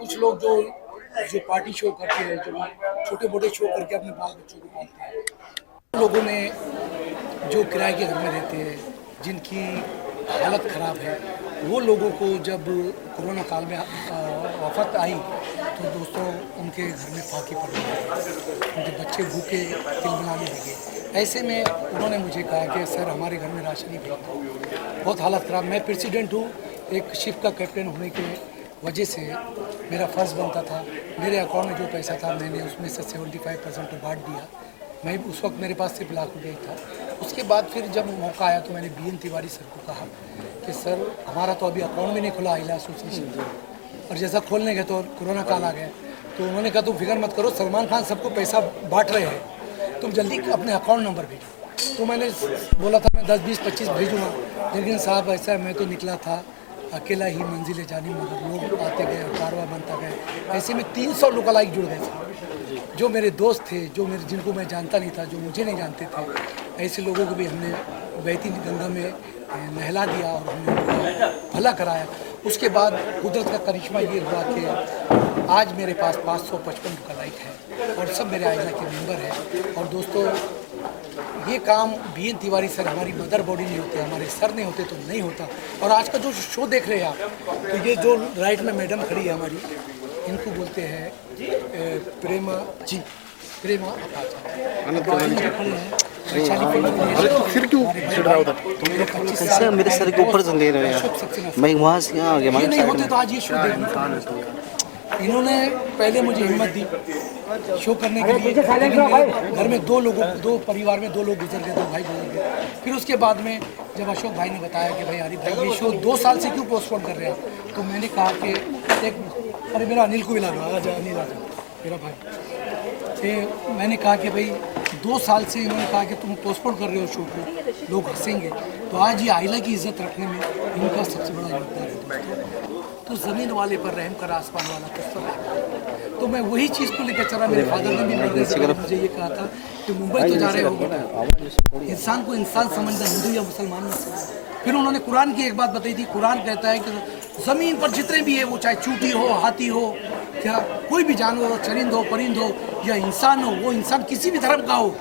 कुछ लोग जो जो पार्टी शो करते हैं, जो छोटे मोटे शो करके अपने बाल बच्चों को पालते हैं, लोगों ने जो किराए के घर में रहते हैं, जिनकी हालत ख़राब है, वो लोगों को जब कोरोना काल में आफत आई तो दोस्तों उनके घर में फाके पड़ गए, उनके बच्चे भूखे तिलमिलाने लगे। ऐसे में उन्होंने मुझे कहा कि सर हमारे घर में राशन ही भेज, बहुत हालत ख़राब। मैं प्रेसिडेंट हूँ, एक शिप का कैप्टन होने के वजह से मेरा फ़र्ज़ बनता था, मेरे अकाउंट में जो पैसा था मैंने उसमें से 75% बांट दिया। मैं उस वक्त मेरे पास सिर्फ लाख रुपये था। उसके बाद फिर जब मौका आया तो मैंने BN तिवारी सर को कहा कि सर हमारा तो अभी अकाउंट भी नहीं खुला आइला एसोसिएशन, और जैसा खोलने गए तो कोरोना काल आ गया। तो उन्होंने कहा तुम फिक्र मत करो, सलमान खान सबको पैसा बांट रहे हैं, तुम जल्दी अपने अकाउंट नंबर भेजो। तो मैंने बोला था मैं 10, 20, 25 भेजूँगा, लेकिन साहब ऐसा मैं तो निकला था अकेला ही मंजिले जानी, मगर लोग आते गए और कारवा बनता गए। ऐसे में 300 लुकालाइक जुड़ गए थे, जो मेरे दोस्त थे, जो मेरे जिनको मैं जानता नहीं था, जो मुझे नहीं जानते थे। ऐसे लोगों को भी हमने बहती गंगा में नहला दिया और हमने भला कराया। उसके बाद कुदरत का करिश्मा ये हुआ कि आज मेरे पास 555 लुकालाइक है और सब मेरे आइला के मेंबर हैं। और दोस्तों ये काम BN तिवारी सर, हमारी मदर बॉडी नहीं होते, हमारे सर नहीं होते तो नहीं होता। और आज का जो शो देख रहे हैं आप, तो ये जो राइट में मैडम खड़ी है हमारी, इनको बोलते हैं प्रेमा जी, प्रेमा फिर क्यों चिढ़ रहा उधर? मेरे सर के ऊपर से ले रहे हैं, मैं वहाँ से यहाँ आ गया। नहीं होते तो आज ये शो देखना। इन्होंने पहले मुझे हिम्मत दी शो करने के लिए, घर में दो परिवार में 2 लोग गुजर गए, 2 भाई गुजर गए। फिर उसके बाद में जब अशोक भाई ने बताया कि भाई आरिफ भाई ये शो 2 साल से क्यों पोस्टपोन कर रहे हैं, तो मैंने कहा कि अरे मेरा अनिल को भी ला दो, अनिल आ जाओ मेरा भाई। फिर मैंने कहा कि भाई 2 साल से इन्होंने कहा कि तुम पोस्टपोन कर रहे हो शो को, लोग हंसेंगे, तो आज ये आइला की इज्जत रखने में इनका सबसे बड़ा योगदान है दोस्तों। तो ज़मीन वाले पर रहम कर आसमान वाला किस तरह। तो मैं वही चीज़ को लेकर चला। मेरे फादर ने भी मुझे ये कहा था कि मुंबई तो जा रहे हो बेटा, इंसान को इंसान समझना, हिंदू या मुसलमान में समझना। फिर उन्होंने कुरान की एक बात बताई थी। कुरान कहता है कि ज़मीन पर जितने भी है, वो चाहे चूटी हो, हाथी हो, क्या कोई भी जानवर हो, चरिंद हो, परिंद हो या इंसान हो, वो इंसान किसी भी धर्म का हो,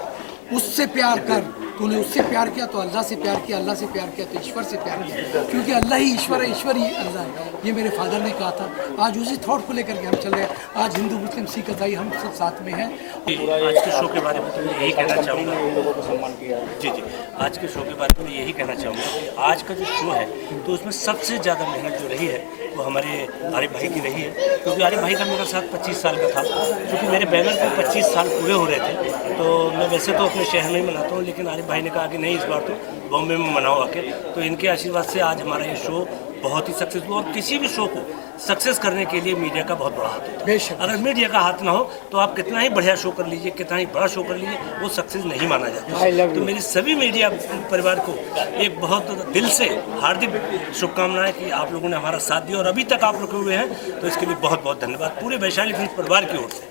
उससे प्यार कर। तूने उससे प्यार किया तो अल्लाह से प्यार किया, अल्लाह से प्यार किया तो ईश्वर से प्यार किया, क्योंकि अल्लाह ही ईश्वर है, ईश्वर ही अल्लाह है। ये मेरे फादर ने कहा था। आज उसी थॉट को लेकर के हम चल रहे हैं। आज हिंदू मुस्लिम सिख ईसाई हम सब साथ में हैं। आज के शो के बारे में तो मैं यही कहना चाहूँगा, लोगों को सम्मान किया। जी, आज के शो के बारे में यही कहना चाहूँगा कि आज का जो शो है तो उसमें सबसे ज़्यादा मेहनत जो रही है वो हमारे आरिफ भाई की रही है, क्योंकि आरिफ भाई का मेरा साथ 25 साल का था। क्योंकि मेरे बैनर पर 25 साल पूरे हो रहे थे, तो मैं वैसे तो अपने शहर में ही मनाता हूँ, लेकिन आरिफ भाई ने कहा कि नहीं इस बार तो बॉम्बे में मनाओ आके। तो इनके आशीर्वाद से आज हमारा ये शो बहुत ही सक्सेसफुल। और किसी भी शो को सक्सेस करने के लिए मीडिया का बहुत बड़ा हाथ होता है। अगर मीडिया का हाथ ना हो तो आप कितना ही बढ़िया शो कर लीजिए, कितना ही बड़ा शो कर लीजिए, वो सक्सेस नहीं माना जाता। तो मेरी सभी मीडिया परिवार को एक बहुत दिल से हार्दिक शुभकामनाएं कि आप लोगों ने हमारा साथ दिया और अभी तक आप रुके हुए हैं, तो इसके लिए बहुत बहुत धन्यवाद पूरे वैशाली फिल्म परिवार की ओर से।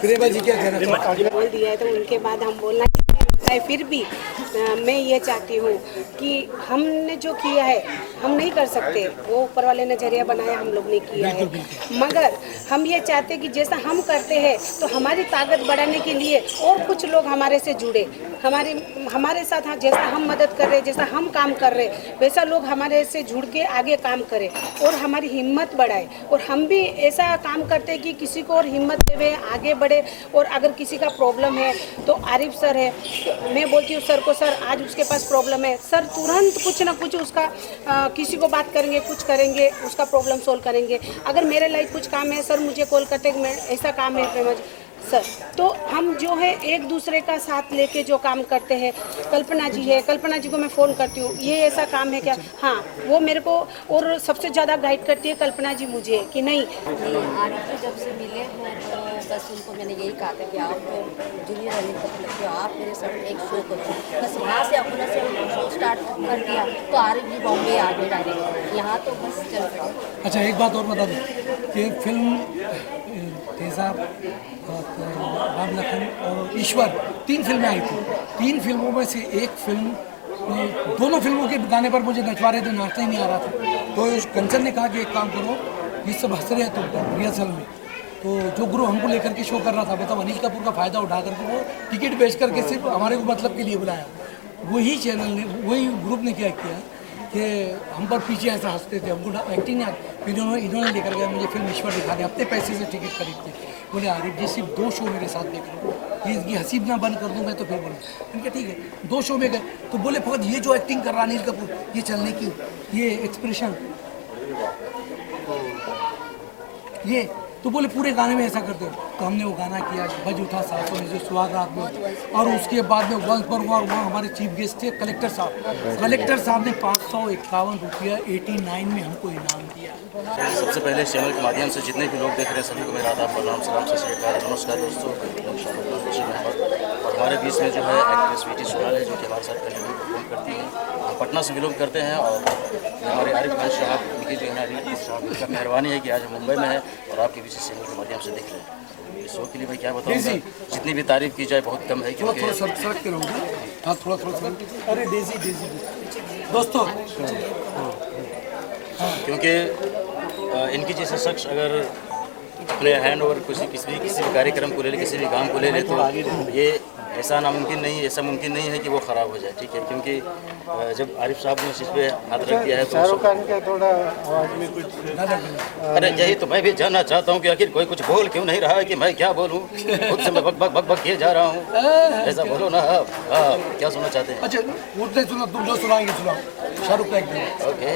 प्रेमा जी क्या कहना चाहते हैं? बोल दिया है तो उनके बाद हम बोलना फिर भी मैं ये चाहती हूँ कि हमने जो किया है हम नहीं कर सकते, वो ऊपर वाले ने जरिया बनाया, हम लोग ने किया है। मगर हम ये चाहते कि जैसा हम करते हैं तो हमारी ताकत बढ़ाने के लिए और कुछ लोग हमारे से जुड़े, हमारे साथ जैसा हम मदद कर रहे, जैसा हम काम कर रहे, वैसा लोग हमारे से जुड़ के आगे काम करें और हमारी हिम्मत बढ़ाए। और हम भी ऐसा काम करते हैं कि किसी को और हिम्मत देवे, आगे बढ़े। और अगर किसी का प्रॉब्लम है तो आरिफ सर है, मैं बोलती हूँ सर को, सर आज उसके पास प्रॉब्लम है, सर तुरंत कुछ ना कुछ उसका किसी को बात करेंगे, कुछ करेंगे, उसका प्रॉब्लम सोल्व करेंगे। अगर मेरे लाइफ कुछ काम है, सर मुझे कॉल करते हैं, मैं ऐसा काम है प्रेमा जी सर, तो हम जो है एक दूसरे का साथ लेके जो काम करते हैं। कल्पना जी है, कल्पना जी को मैं फ़ोन करती हूँ, ये ऐसा काम है क्या, हाँ वो मेरे को और सबसे ज़्यादा गाइड करती है कल्पना जी मुझे कि नहीं। आरिफ को जब से मिले हैं तो बस उनको मैंने यही कहा था कि आप जूनियर अनिल कपूर लगते हो, आप मेरे साथ एक शो करो। बस वहाँ से अपना से शो स्टार्ट कर दिया तो आरिफ जी बॉम्बे आ गए डायरेक्ट, यहाँ तो बस चल पड़े। अच्छा एक बात और बता दूँ कि फिल्म तेजाब, राम लखन और ईश्वर 3 फिल्में आई थी। 3 फिल्मों में से एक फिल्म, दोनों फिल्मों के गाने पर मुझे नचवा रहे थे, नाचना ही नहीं आ रहा था। तो कंचन ने कहा कि एक काम करो, ये सब हंस रहे हैं तो रिहर्सल में। तो जो ग्रुप हमको लेकर के शो कर रहा था, मतलब अनिल कपूर का फ़ायदा उठा करके वो टिकट बेच करके सिर्फ हमारे को मतलब के लिए बुलाया। वही चैनल ने, वही ग्रुप ने क्या किया कि हम पर पीछे ऐसा हंसते थे, हमको एक्टिंग नहीं आती। फिर इन्होंने लेकर गया मुझे फिल्म ईश्वर दिखाने, अपने पैसे से टिकट खरीदते। बोले आरिफ जी सिर्फ 2 शो मेरे साथ देख लो, ये हंसी ना बंद कर दूँ मैं तो फिर बोलूँ। इनके ठीक है 2 शो में गए तो बोले फकत ये जो एक्टिंग कर रहा अनिल कपूर, ये चलने की, ये एक्सप्रेशन, ये तो बोले पूरे गाने में ऐसा करते हो। तो हमने वो गाना किया, बज उठा सासों में जो सुहागरात में, और उसके बाद में वंश पर हुआ, वहाँ हमारे चीफ गेस्ट थे कलेक्टर साहब। कलेक्टर साहब ने 551 रुपया 89 में हमको इनाम दिया। सबसे पहले इस चैनल के माध्यम से जितने भी लोग देख रहे हैं सभी को मेरा आदाब, प्रणाम, सलाम, सत श्री अकाल, नमस्कार दोस्तों। और हमारे बीच में जो है एक्ट्रेस स्वीटी सुडाल है जो कि हमारे साथ कंटिन्यू परफॉर्म करती हैं। हम पटना से बिलोंग करते हैं और हमारे आरिफ खान साहब इनकी जो है साहब इनका मेहरबानी है कि आज मुंबई में है और आपके बीच इस चैनल के माध्यम से देख रहे हैं। इस शो के लिए मैं क्या बताऊँगा, जितनी भी तारीफ की जाए बहुत कम है, क्योंकि थोड़ा सड़क के रहूँगा। हाँ थोड़ा अरे डेजी दोस्तों, क्योंकि इनकी जैसे शख्स अगर अपने हैंड ओवर किसी भी कार्यक्रम को ले ले, किसी भी काम को ले ले, तो ये ऐसा नामुमकिन नहीं, ऐसा मुमकिन नहीं है कि वो ख़राब हो जाए, ठीक है। क्योंकि जब आरिफ साहब ने इस पे हाथ रख दिया है तो थोड़ा आवाज में कुछ अरे यही तो मैं भी जानना चाहता हूँ कि आखिर कोई कुछ बोल क्यों नहीं रहा है कि मैं क्या बोलूँ, खुद से मैं बक किए जा रहा हूँ। ऐसा बोलो ना आप, हाँ क्या सुनना चाहते हैं? अच्छा उठने सुनो, तुम जो सुनाएंगे सुनाओ। शाहरुख का एकदम ओके,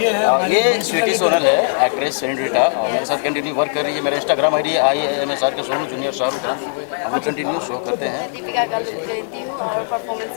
ये है ये स्वीटी सोनल है, एक्ट्रेस सेलिब्रिटा, और मेरे साथ कंटिन्यू वर्क कर रही है। मेरा इंस्टाग्राम ID IMSR के सोनू जूनियर शाहरुख खान। हम लोग कंटिन्यू शो करते हैं। दीपिका का लुक लेती हूँ और परफॉर्मेंस